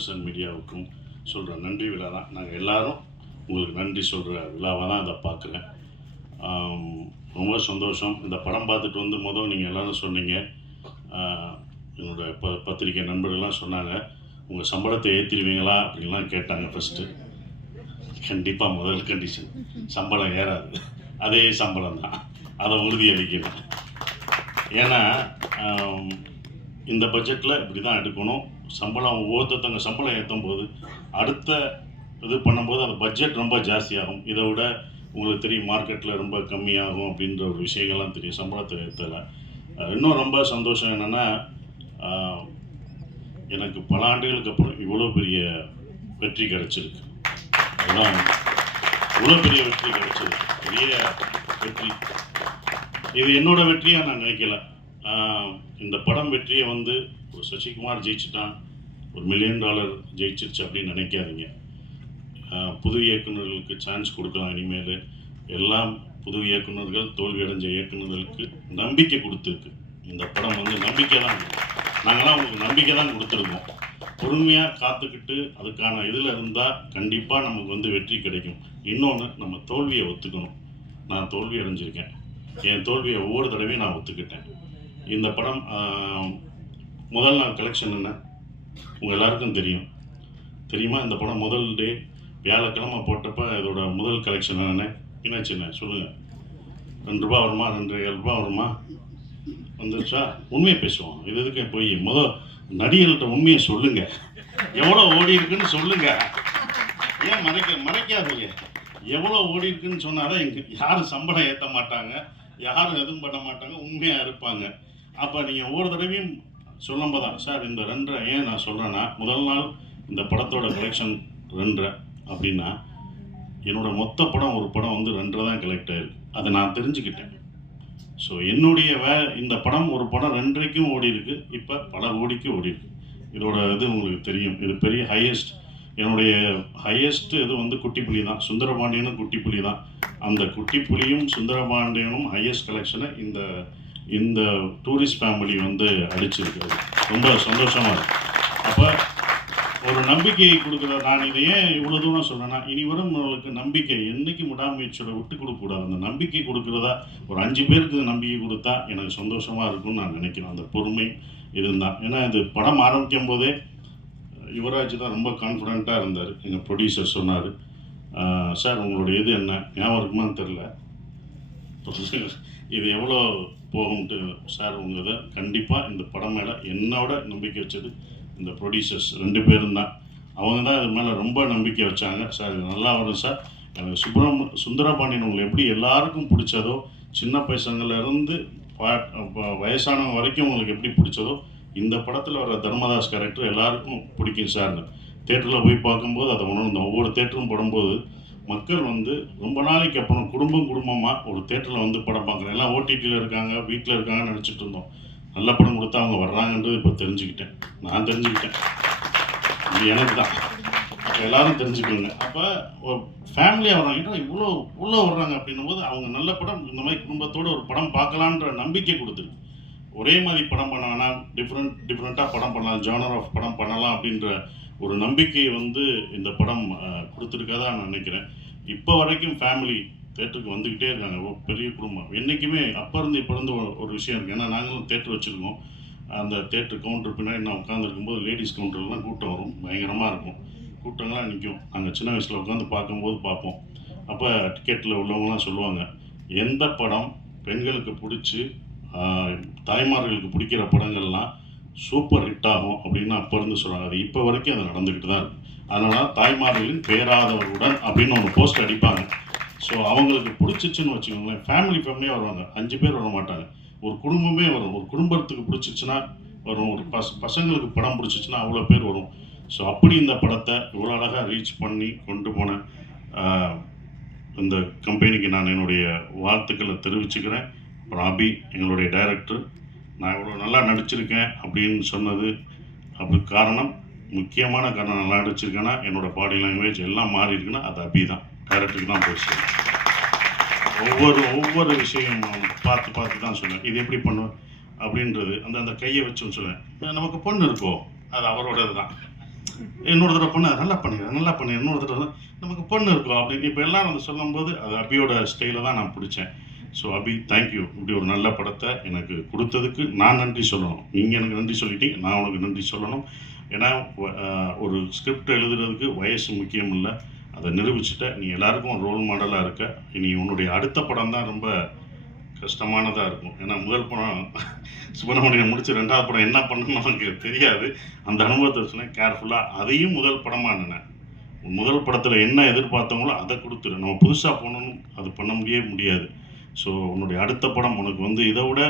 மக்களுக்கும் மீடியாவுக்கும் சொல்கிற நன்றி விழா தான். நாங்கள் எல்லோரும் உங்களுக்கு நன்றி சொல்கிற விழாவாக தான் இதை பார்க்குறேன். ரொம்ப சந்தோஷம். இந்த படம் பார்த்துட்டு வந்து மொதல் நீங்கள் எல்லோரும் சொன்னீங்க. என்னோட ப பத்திரிக்கை நண்பர்கள்லாம் சொன்னாங்க. உங்கள் சம்பளத்தை ஏற்றிடுவீங்களா அப்படின்லாம் கேட்டாங்க ஃபஸ்ட்டு கண்டிப்பாக முதல் கண்டிஷன் சம்பளம் ஏறாது. அதே சம்பளம் தான். அதை உறுதியளிக்கணும். ஏன்னா இந்த பட்ஜெட்டில் இப்படி தான் எடுக்கணும். சம்பளம் ஒவ்வொருத்தவங்க சம்பளம் ஏற்றும் போது அடுத்த இது பண்ணும்போது அந்த பட்ஜெட் ரொம்ப ஜாஸ்தியாகும். இதை விட உங்களுக்கு தெரியும் மார்க்கெட்டில் ரொம்ப கம்மியாகும் அப்படின்ற ஒரு விஷயங்கள்லாம் தெரியும். சம்பளத்தை ஏற்றலை இன்னும் ரொம்ப சந்தோஷம் என்னென்னா எனக்கு பல ஆண்டுகளுக்கு அப்புறம் இவ்வளோ பெரிய வெற்றி கிடைச்சிருக்கு. அதுதான் இவ்வளோ பெரிய வெற்றி கிடச்சிருக்கு பெரிய வெற்றி. இது என்னோட வெற்றியாக நான் நினைக்கல. இந்த படம் வெற்றியை வந்து ஒரு சசிகுமார் ஜெயிச்சுட்டான் ஒரு மில்லியன் டாலர் ஜெயிச்சிருச்சு அப்படின்னு நினைக்காதீங்க புது இயக்குனர்களுக்கு சான்ஸ் கொடுக்கலாம் இனிமேல் எல்லாம் புது இயக்குனர்கள் தோல்வி அடைஞ்ச இயக்குனர்களுக்கு நம்பிக்கை கொடுத்துருக்கு இந்த படம் வந்து நம்பிக்கை தான். நாங்கள்லாம் உங்களுக்கு நம்பிக்கை தான் கொடுத்துருக்கோம். பொறுமையாக காத்துக்கிட்டு அதுக்கான இதில் இருந்தால் கண்டிப்பாக நமக்கு வந்து வெற்றி கிடைக்கும். இன்னொன்று நம்ம தோல்வியை ஒத்துக்கணும். நான் தோல்வி அடைஞ்சிருக்கேன். என் தோல்வியை ஒவ்வொரு தடவையும் நான் ஒத்துக்கிட்டேன். இந்த படம் முதல் நாள் கலெக்ஷன் என்ன? உங்கள் எல்லாருக்கும் தெரியும். தெரியுமா? இந்த படம் முதல் டே வியாழக்கிழமை போட்டப்ப இதோட முதல் கலெக்ஷன் என்னென்ன? என்னாச்சு என்ன? சொல்லுங்கள் ரெண்டு ரூபா வருமா? ரெண்டு ஏழு ரூபா வருமா? வந்துருச்சா? உண்மையை பேசுவோம். இது எதுக்கு போய்? முதல் நடிகர்கள்ட்ட உண்மையை சொல்லுங்கள் எவ்வளோ ஓடி இருக்குன்னு சொல்லுங்கள் ஏன் மறைக்க மறைக்காதீங்க. எவ்வளோ ஓடி இருக்குன்னு சொன்னாதான் இங்கே யாரும் சம்பளம் ஏற்ற மாட்டாங்க. யாரும் எதுவும் பண்ண மாட்டாங்க. உண்மையாக இருப்பாங்க. அப்போ நீங்கள் ஒவ்வொரு தடவையும் சொல்லும்போது தான் சார் இந்த ரெண்டரை ஏன் நான் சொல்கிறேன்னா முதல் நாள் இந்த படத்தோட கலெக்ஷன் ரெண்டரை அப்படின்னா என்னோடய மொத்த படம் ஒரு படம் வந்து ரெண்டரை தான் கலெக்ட் ஆயிருக்கு. அதை நான் தெரிஞ்சுக்கிட்டேன். ஸோ என்னுடைய வே இந்த படம் ஒரு படம் ரெண்டரைக்கும் ஓடி இருக்கு. இப்போ பல கோடிக்கு ஓடி இருக்கு. இதோட இது உங்களுக்கு தெரியும். இது பெரிய ஹையஸ்ட் என்னுடைய ஹையஸ்ட் இது வந்து குட்டிப்புலி தான். சுந்தரபாண்டியனும் குட்டிப்புலி தான். அந்த குட்டிப்புலியும் சுந்தரபாண்டியனும் ஹையஸ்ட் கலெக்ஷனை இந்த இந்த டூரிஸ்ட் ஃபேமிலி வந்து அடிச்சிருக்காரு ரொம்ப சந்தோஷமாக இருக்கு. அப்போ ஒரு நம்பிக்கையை கொடுக்குற நான் இதை ஏன் இவ்வளோ தூரம் சொல்கிறேன்னா இனி வரும் உங்களுக்கு நம்பிக்கை என்னைக்கு முடாமுயற்சியோட விட்டு கொடுக்கக்கூடாது அந்த நம்பிக்கை கொடுக்குறதா ஒரு அஞ்சு பேருக்கு நம்பிக்கை கொடுத்தா எனக்கு சந்தோஷமாக இருக்கும்னு நான் நினைக்கிறேன். அந்த பொறுமை இருந்தால் ஏன்னா இது படம் ஆரம்பிக்கும் போதே யுவராஜ் தான் ரொம்ப கான்ஃபிடண்ட்டாக இருந்தார். எங்கள் ப்ரொடியூசர் சொன்னார் சார் உங்களுடைய இது என்ன? ஞாபகம் இருக்குமான்னு தெரில இது எவ்வளோ போகும்ட்டு சார் உங்கள் கண்டிப்பாக இந்த படம் மேலே என்னோட நம்பிக்கை வச்சது இந்த ப்ரொடியூசர்ஸ் ரெண்டு பேரும் தான். அவங்க தான் இது மேலே ரொம்ப நம்பிக்கை வச்சாங்க. சார் இது நல்லா வரும் சார் எனக்கு சுப்ரம் சுந்தரபாண்டியன் உங்களுக்கு எப்படி எல்லாருக்கும் பிடிச்சதோ சின்ன பைசங்கள்லேருந்து வயசானவங்க வரைக்கும் உங்களுக்கு எப்படி பிடிச்சதோ இந்த படத்தில் வர தர்மதாஸ் கேரக்டர் எல்லாருக்கும் பிடிக்கும் சார் தேட்டரில் போய் பார்க்கும்போது அதை உணர்ந்தோம். ஒவ்வொரு தேட்டரும் படும்போது மக்கள் வந்து ரொம்ப நாளைக்கு அப்புறம் குடும்பம் குடும்பமாக ஒரு தேட்டரில் வந்து படம் பார்க்குறேன். எல்லாம் ஓடிடியில் இருக்காங்க வீட்டில் இருக்காங்கன்னு நினச்சிட்டு இருந்தோம். நல்ல படம் கொடுத்தா அவங்க வர்றாங்கன்றது இப்போ தெரிஞ்சுக்கிட்டேன். நான் தெரிஞ்சுக்கிட்டேன். இது எனக்கு தான். அப்போ எல்லாரும் தெரிஞ்சுக்கோங்க. அப்போ ஃபேமிலியாக வர்றாங்க. இவ்வளோ உள்ளே வர்றாங்க அப்படின்னும் போது அவங்க நல்ல படம் இந்த மாதிரி குடும்பத்தோட ஒரு படம் பார்க்கலான்ற நம்பிக்கை கொடுத்துருக்கு. ஒரே மாதிரி படம் பண்ண வேணாம். டிஃப்ரெண்ட் டிஃப்ரெண்ட்டாக படம் பண்ணலாம். ஜானர் ஆஃப் படம் பண்ணலாம் அப்படின்ற ஒரு நம்பிக்கையை வந்து இந்த படம் கொடுத்துருக்கதா நான் நினைக்கிறேன். இப்போ வரைக்கும் ஃபேமிலி தேட்டருக்கு வந்துக்கிட்டே இருக்காங்க. பெரிய குடும்பம். என்றைக்குமே அப்போ இருந்து இப்போ இருந்து ஒரு- விஷயம் இருக்குது ஏன்னா நாங்களும் தேட்டர் வச்சுருக்கோம். அந்த தேட்டர் கவுண்டர் பின்னாடி நான் உட்காந்துருக்கும்போது லேடிஸ் கவுண்டர்லாம் கூட்டம் வரும். பயங்கரமாக இருக்கும். கூட்டங்களாக நிற்கும் நாங்கள் சின்ன வயசில் உட்காந்து பார்க்கும்போது பார்ப்போம். அப்போ டிக்கெட்டில் உள்ளவங்களாம் சொல்லுவாங்க எந்த படம் பெண்களுக்கு பிடிச்சி தாய்மார்களுக்கு பிடிக்கிற படங்கள்லாம் சூப்பர் ஹிட் ஆகும் அப்படின்னு அப்போ இருந்து சொல்கிறாங்க அது இப்போ வரைக்கும் அது நடந்துக்கிட்டு தான் இருக்குது அதனால் தாய்மார்களின் பேராதவருடன் அப்படின்னு ஒன்று போஸ்ட் அடிப்பாங்க. ஸோ அவங்களுக்கு பிடிச்சிச்சுன்னு வச்சுக்கோங்களேன். ஃபேமிலி ஃபேமிலியாக வருவாங்க. அஞ்சு பேர் வர மாட்டாங்க. ஒரு குடும்பமே வரும். ஒரு குடும்பத்துக்கு பிடிச்சிச்சுன்னா வரும். ஒரு பச பசங்களுக்கு படம் பிடிச்சிச்சுன்னா அவ்வளோ பேர் வரும். ஸோ அப்படி இந்த படத்தை இவ்வளோ அழகாக ரீச் பண்ணி கொண்டு போன இந்த கம்பெனிக்கு நான் என்னுடைய வாழ்த்துக்களை தெரிவிச்சுக்கிறேன். ராபி எங்களுடைய டைரக்டர் நான் இவ்வளோ நல்லா நடிச்சிருக்கேன் அப்படின்னு சொன்னது அப்படி காரணம் முக்கியமான காரணம் நல்லா நடிச்சிருக்கேன்னா என்னோடய பாடி லாங்குவேஜ் எல்லாம் மாறி இருக்குன்னா அது அபி தான் டேரக்டருக்கு தான் போய் ஒவ்வொரு ஒவ்வொரு விஷயம் பார்த்து பார்த்து தான் சொல்லுவேன். இது எப்படி பண்ணுவேன் அப்படின்றது அந்த அந்த கையை வச்சு சொல்லுவேன். நமக்கு பொண்ணு இருக்கோ அது அவரோடது தான். இன்னொரு தடவை பொண்ணு நல்லா பண்ணிடுறேன் நல்லா பண்ணி இன்னொரு தடவை நமக்கு பொண்ணு இருக்கோ அப்படின்னு இப்போ எல்லாரும் அதை சொல்லும்போது அது அபியோட ஸ்டைலை தான் நான் பிடிச்சேன். ஸோ அபி தேங்க்யூ இப்படி ஒரு நல்ல படத்தை எனக்கு கொடுத்ததுக்கு நான் நன்றி சொல்லணும். நீங்கள் எனக்கு நன்றி சொல்லிட்டீங்க நான் உனக்கு நன்றி சொல்லணும். ஏன்னா ஒரு ஸ்கிரிப்ட் எழுதுறதுக்கு வயசு முக்கியம் இல்லை. அதை நிரூபிச்சுட்ட நீ எல்லாருக்கும் ரோல் மாடலாக இருக்க. இனி உன்னுடைய அடுத்த படம் தான் ரொம்ப கஷ்டமானதாக இருக்கும். ஏன்னா முதல் படம் சுப்பிரமணியம் முடிச்சு ரெண்டாவது படம் என்ன பண்ணணும்னு நமக்கு தெரியாது. அந்த அனுபவத்தை சொன்னேன் கேர்ஃபுல்லாக அதையும் முதல் படமாக நினை முதல் படத்தில் என்ன எதிர்பார்த்தவங்களோ அதை கொடுத்துரு. நம்ம புதுசாக போகணும்னு அது பண்ண முடியவே முடியாது. ஸோ உன்னுடைய அடுத்த படம் உனக்கு வந்து இதை விட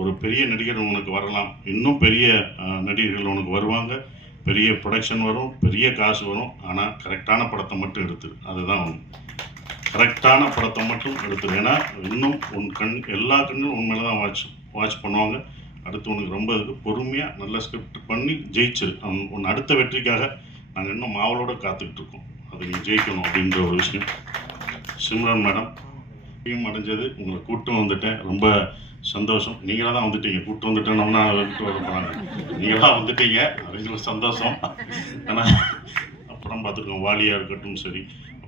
ஒரு பெரிய நடிகர் உனக்கு வரலாம். இன்னும் பெரிய நடிகர்கள் உனக்கு வருவாங்க. பெரிய ப்ரொடக்ஷன் வரும் பெரிய காசு வரும். ஆனால் கரெக்டான படத்தை மட்டும் எடுத்துரு. அதுதான் ஒன்று கரெக்டான படத்தை மட்டும் எடுத்துரு. ஏன்னா இன்னும் உன் கண் எல்லா கண்ணும் உன் மேலே தான் வாட்ச் வாட்ச் பண்ணுவாங்க. அடுத்து உனக்கு ரொம்ப இதுக்கு பொறுமையாக நல்ல ஸ்கிரிப்ட் பண்ணி ஜெயிச்சிரு. அவன் உன் அடுத்த வெற்றிக்காக நாங்கள் இன்னும் மாவலோடு காத்துக்கிட்டு இருக்கோம். அது நீ ஜெயிக்கணும் அப்படின்ற ஒரு விஷயம். சிம்ரன் மேடம் டீம் அடைஞ்சது. உங்களை கூட்டம் வந்துட்டேன். ரொம்ப சந்தோஷம். நீங்களாக தான் வந்துட்டீங்க. கூட்டு வந்துட்டேன்னொன்னா விட்டு வர போகிறாங்க நீங்களாக வந்துட்டீங்க. அப்படிங்கிற சந்தோஷம். ஆனால் அப்புறம் பார்த்துருக்கோம். வாலியாக இருக்கட்டும் சரி.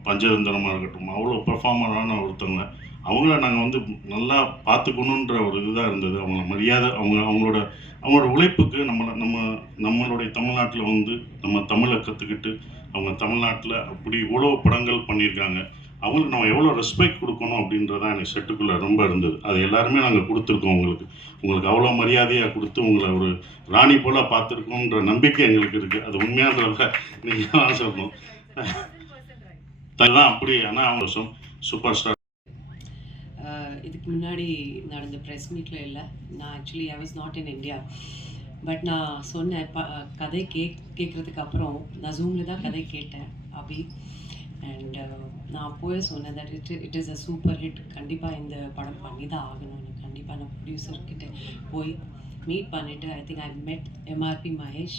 பஞ்சதந்திரமாக இருக்கட்டும். அவ்வளோ பெர்ஃபார்மரான ஒருத்தவங்க. அவங்கள நாங்கள் வந்து நல்லா பார்த்துக்கணுன்ற ஒரு இதுதான் இருந்தது. அவங்கள மரியாதை அவங்க அவங்களோட அவங்களோட உழைப்புக்கு நம்மளை நம்ம நம்மளுடைய தமிழ்நாட்டில் வந்து நம்ம தமிழை கற்றுக்கிட்டு அவங்க தமிழ்நாட்டில் அப்படி இவ்வளோ படங்கள் பண்ணியிருக்காங்க. அவங்களுக்கு நம்ம எவ்வளோ ரெஸ்பெக்ட் கொடுக்கணும் அப்படின்றதான் எனக்கு செட்டுக்குள்ளே ரொம்ப இருந்தது. அது எல்லாருமே நாங்கள் கொடுத்துருக்கோம் உங்களுக்கு. உங்களுக்கு அவ்வளோ மரியாதையாக கொடுத்து உங்களை ஒரு ராணி போல் பார்த்துருக்கோன்ற நம்பிக்கை எங்களுக்கு இருக்குது அது உண்மையான்றத நீங்கள் தான் சொல்லணும். தான் அப்படி. ஆனால் அவங்க சூப்பர் ஸ்டார் இதுக்கு முன்னாடி நடந்த ப்ரெஸ் மீட்டில் இல்லை. நான் actually I was not in India but நான் சொன்னேன் ப கதை கேக் கேட்குறதுக்கு அப்புறம் நான் ஜூமில் தான் கதை கேட்டேன் அப்படி அண்ட் uh, நான் அப்போவே சொன்னேன் that it it is a super hit கண்டிப்பாக இந்த படம் பண்ணி தான் ஆகணும்னு கண்டிப்பாக நான் ப்ரொடியூசர்கிட்ட போய் மீட் பண்ணிவிட்டு I think I met MRP Mahesh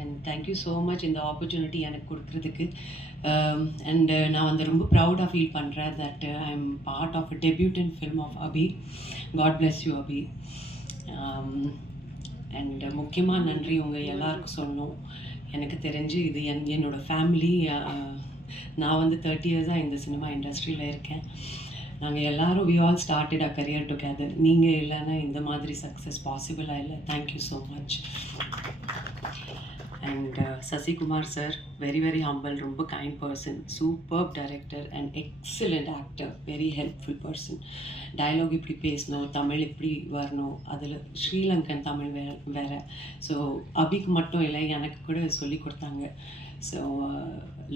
and thank you so much இந்த ஆப்பர்ச்சுனிட்டி எனக்கு கொடுக்குறதுக்கு. அண்டு um, uh, நான் வந்து ரொம்ப ப்ரௌடாக ஃபீல் பண்ணுறேன் that I am part of debutant film of Abi God bless you Abi and முக்கியமாக நன்றி உங்கள் எல்லாருக்கும் சொல்லணும். எனக்கு தெரிஞ்சு இது என் என்னோடய ஃபேமிலி நான் வந்து தேர்ட்டி இயர்ஸாக இந்த சினிமா இண்டஸ்ட்ரியில் இருக்கேன். நாங்கள் எல்லாரும் we all started a career together நீங்கள் இல்லைன்னா இந்த மாதிரி சக்ஸஸ் பாசிபிளாக இல்லை. Thank you so much and Sasikumar sir very very humble ரொம்ப kind person super director and excellent actor very helpful person dialogue இப்படி பேசணும் தமிழ் இப்படி வரணும். அதில் ஸ்ரீலங்கன் தமிழ் வேற வேற. ஸோ அபிக்கு மட்டும் இல்லை எனக்கு கூட சொல்லி கொடுத்தாங்க. ஸோ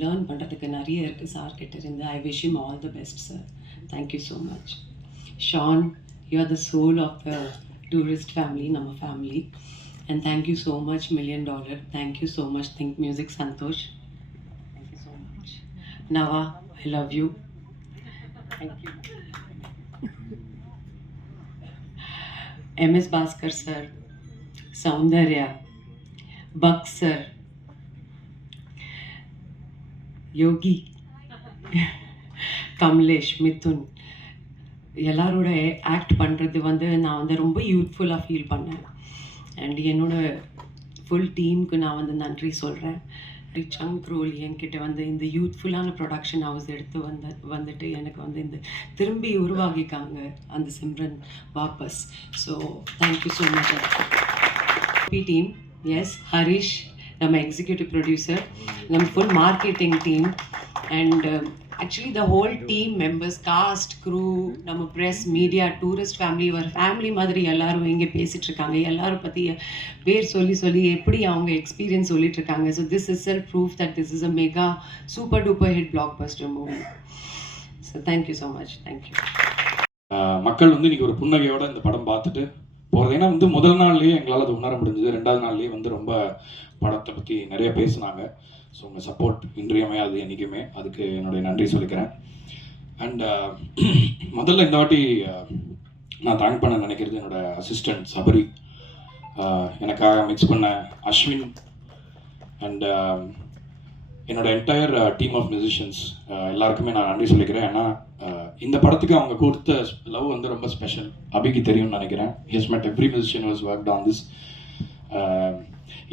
லேர்ன் பண்ணுறதுக்கு நிறைய இருக்குது சார் கிட்ட இருந்து I wish him all the best sir thank you so much Shaan you are the soul of the tourist family நம்ம family And thank you so much, Million Dollar. Thank you so much, Think Music Santosh. Thank you so much. Nava, I love you. Thank you. MS Bhaskar யோகி. கமலேஷ் மிதுன். எல்லாரோட act பண்ணுறது வந்து நான் வந்து ரொம்ப யூத்ஃபுல்லாக feel பண்ணேன். And என்னோட ஃபுல் டீமுக்கு நான் வந்து நன்றி சொல்கிறேன் ரிச்சங் க்ரோல் என்கிட்ட வந்து இந்த யூத்ஃபுல்லான ப்ரொடக்ஷன் ஹவுஸ் எடுத்து வந்து வந்துட்டு எனக்கு வந்து இந்த திரும்பி உருவாகிக்காங்க அந்த சிம்ரன் வாபஸ். So thank you so much B team S Harish நம்ம எக்ஸிக்யூட்டிவ் ப்ரொடியூசர் நம்ம full marketing team and actually the whole team members cast crew நம்ம ப்ரெஸ் மீடியா டூரிஸ்ட் ஃபேமிலி ஒரு ஃபேமிலி மாதிரி எல்லாரும் இங்கே பேசிட்டு இருக்காங்க. எல்லாரும் பற்றி பேர் சொல்லி சொல்லி எப்படி அவங்க எக்ஸ்பீரியன்ஸ் சொல்லிட்டு இருக்காங்க. So this is self proof that this is a mega super duper hit blockbuster movie so thank you so much thank you மக்கள் வந்து இன்னைக்கு ஒரு புன்னகையோட இந்த படம் பார்த்துட்டு போகிறது ஏன்னா வந்து முதல் நாள்லேயே எங்களால் அது உணர முடிஞ்சது. ரெண்டாவது நாள்லேயே வந்து ரொம்ப படத்தை பற்றி நிறைய பேசுனாங்க. ஸோ உங்கள் சப்போர்ட் இன்றியமையாது என்றைக்குமே அதுக்கு என்னுடைய நன்றி சொல்லிக்கிறேன். அண்ட் uh, முதல்ல இந்த வாட்டி uh, நான் தேங்க் பண்ண நினைக்கிறது என்னோடய அசிஸ்டண்ட் சபரி. Uh, எனக்காக மிக்ஸ் பண்ண அஸ்வின். அண்ட் என்னோட என்டையர் டீம் ஆஃப் மியூசிஷியன்ஸ் எல்லாருக்குமே நான் நன்றி சொல்லிக்கிறேன். ஏன்னா uh, இந்த படத்துக்கு அவங்க கொடுத்த லவ் வந்து ரொம்ப ஸ்பெஷல் அபிக்கு தெரியும்னு நினைக்கிறேன். His met every musician was work on this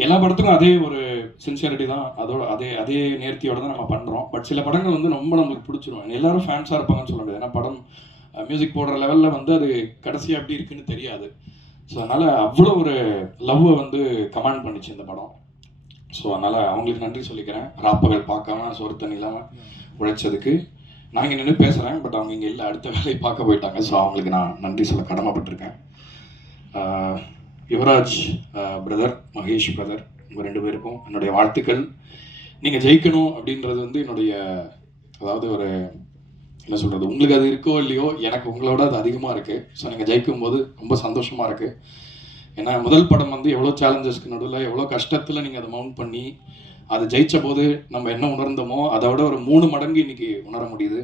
எல்லா படத்துக்கும் அதே ஒரு சின்சியாரிட்டி தான். அதோட அதே அதே நேர்த்தியோட தான் நம்ம பண்ணுறோம் பட் சில படங்கள் வந்து ரொம்ப நம்மளுக்கு பிடிச்சிரும். எல்லாரும் ஃபேன்ஸாக இருப்பாங்கன்னு சொல்ல முடியாது. ஏன்னா படம் uh, மியூசிக் போடுற லெவலில் வந்து அது கடைசியாக எப்படி இருக்குன்னு தெரியாது. ஸோ அதனால் அவ்வளோ ஒரு லவ்வை வந்து கமாண்ட் பண்ணிச்சு இந்த படம். ஸோ அதனால் அவங்களுக்கு நன்றி சொல்லிக்கிறேன். ராப்பகல் பார்க்காம சோறு தண்ணி இல்லாமல் உழைச்சதுக்கு. நான் இங்கே நின்று பேசுகிறேன் பட் அவங்க இங்கே இல்லை அடுத்த வேலையை பார்க்க போயிட்டாங்க. ஸோ அவங்களுக்கு நான் நன்றி சொல்ல கடமைப்பட்டிருக்கேன். யுவராஜ் பிரதர் மகேஷ் பிரதர் உங்கள் ரெண்டு பேருக்கும் என்னுடைய வாழ்த்துக்கள். நீங்கள் ஜெயிக்கணும் அப்படின்றது வந்து என்னுடைய அதாவது ஒரு என்ன சொல்கிறது உங்களுக்கு அது இருக்கோ இல்லையோ எனக்கு உங்களோட அது அதிகமாக இருக்குது ஸோ நீங்கள் ஜெயிக்கும் போது ரொம்ப சந்தோஷமாக இருக்குது ஏன்னா முதல் படம் வந்து எவ்வளோ சேலஞ்சஸ்க்கு நடுவில் எவ்வளோ கஷ்டத்தில் நீங்கள் அதை மவுண்ட் பண்ணி அது ஜெயித்த போது நம்ம என்ன உணர்ந்தோமோ அதை விட ஒரு மூணு மடங்கு இன்னைக்கு உணர முடியுது.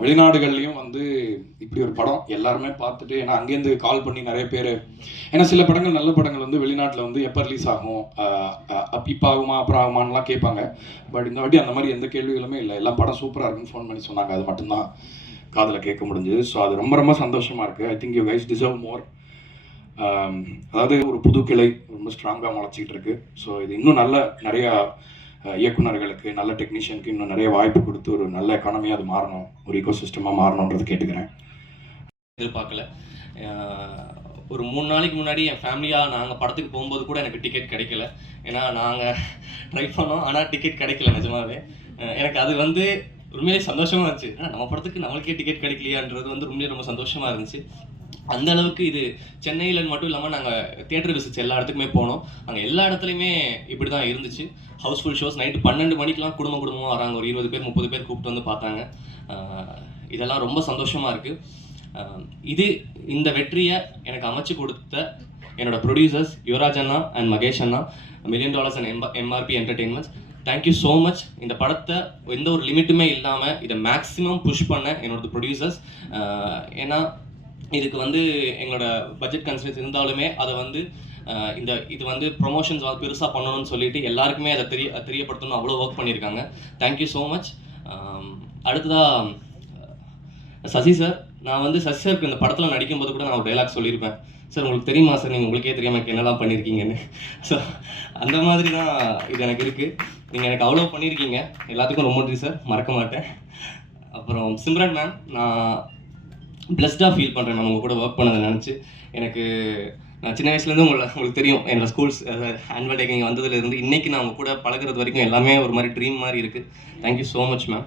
வெளிநாடுகள்லேயும் வெளிநாடுகள்லையும் வந்து இப்படி ஒரு படம் எல்லாருமே பார்த்துட்டு ஏன்னா அங்கேருந்து கால் பண்ணி நிறைய பேர் ஏன்னா சில படங்கள் நல்ல படங்கள் வந்து வெளிநாட்டில் வந்து எப்போ ரிலீஸ் ஆகும் அப் இப்போ ஆகுமா அப்புறம் ஆகுமான்லாம் கேட்பாங்க. பட் இந்த வாட்டி அந்த மாதிரி எந்த கேள்விகளுமே இல்லை. எல்லாம் படம் சூப்பராக இருக்குன்னு ஃபோன் பண்ணி சொன்னாங்க. அது மட்டும்தான் காதில் கேட்க முடிஞ்சது. ஸோ அது ரொம்ப ரொம்ப சந்தோஷமாக இருக்குது I think you guys deserve more அதாவது ஒரு புது கிளை ரொம்ப ஸ்ட்ராங்காக முளைச்சிக்கிட்டு இருக்கு ஸோ இது இன்னும் நல்ல நிறையா இயக்குநர்களுக்கு இயக்குனர்களுக்கு நல்ல டெக்னீஷியனுக்கு இன்னும் நிறைய வாய்ப்பு கொடுத்து ஒரு நல்ல எக்கானமியாக அது மாறணும். ஒரு ஈகோ சிஸ்டமாக மாறணுன்றது கேட்டுக்கிறேன். எதிர்பார்க்கல. ஒரு மூணு நாளைக்கு முன்னாடி என் ஃபேமிலியாக நாங்கள் படத்துக்கு போகும்போது கூட எனக்கு டிக்கெட் கிடைக்கல. ஏன்னா நாங்கள் ட்ரை பண்ணோம் ஆனால் டிக்கெட் கிடைக்கல நிஜமாவே. எனக்கு அது வந்து உண்மையிலே சந்தோஷமாக இருந்துச்சு. ஏன்னா நம்ம படத்துக்கு நம்மளுக்கே டிக்கெட் கிடைக்கலையான்றது வந்து உண்மையிலே ரொம்ப சந்தோஷமாக இருந்துச்சு. அந்த அளவுக்கு இது சென்னையில் மட்டும் இல்லாமல் நாங்கள் தியேட்டர் விசிட்ஸ் எல்லா இடத்துக்குமே போனோம். அங்கே எல்லா இடத்துலையுமே இப்படி தான் இருந்துச்சு. ஹவுஸ்ஃபுல் ஷோஸ் நைட்டு பன்னெண்டு மணிக்கெலாம் குடும்ப குடும்பமாக வராங்க. ஒரு இருபது பேர் முப்பது பேர் கூப்பிட்டு வந்து பார்த்தாங்க. இதெல்லாம் ரொம்ப சந்தோஷமாக இருக்குது இது இந்த வெற்றியை எனக்கு அமைச்சு கொடுத்த என்னோட ப்ரொடியூசர்ஸ் யுவராஜ் அண்ணா and Mahesh Anna. Million dollars and M MRP entertainments thank you so much இந்த படத்தை எந்த ஒரு லிமிட்டுமே இல்லாமல் இதை மேக்ஸிமம் புஷ் பண்ண என்னோட ப்ரொடியூசர்ஸ் ஏன்னா இதுக்கு வந்து எங்களோட பட்ஜெட் கன்சர்ன்ஸ் இருந்தாலுமே அதை வந்து இந்த இது வந்து ப்ரொமோஷன்ஸ் வந்து பெருசாக பண்ணணும்னு சொல்லிட்டு எல்லாருக்குமே அதை தெரிய தெரியப்படுத்தணும் அவ்வளோ ஒர்க் பண்ணியிருக்காங்க. தேங்க்யூ ஸோ மச் அடுத்ததாக சசி சார் நான் வந்து சசி சாருக்கு இந்த படத்தில் நடிக்கும்போது கூட நான் ஒரு டைலாக் சொல்லியிருப்பேன். சார் உங்களுக்கு தெரியுமா சார் நீங்கள் உங்களுக்கே தெரியாமல் எனக்கு என்னெல்லாம் பண்ணியிருக்கீங்கன்னு. ஸோ அந்த மாதிரி தான் இது எனக்கு இருக்குது நீங்கள் எனக்கு அவ்வளோ பண்ணியிருக்கீங்க. எல்லாத்துக்கும் ரொம்ப நன்றி சார் மறக்க மாட்டேன். அப்புறம் சிம்ரன் மேம் நான் பிளஸ்டாக ஃபீல் பண்ணுறேன் நான் உங்கள் கூட ஒர்க் பண்ணதை நினச்சி. எனக்கு நான் சின்ன வயசுலேருந்து உங்களை உங்களுக்கு தெரியும் என்னோட ஸ்கூல்ஸ் ஆனுவல் டே இங்கே வந்ததுலேருந்து இன்றைக்கி நான் உங்கள் கூட பழகுறது வரைக்கும் எல்லாமே ஒரு மாதிரி ட்ரீம் மாதிரி இருக்குது தேங்க்யூ ஸோ மச் மேம்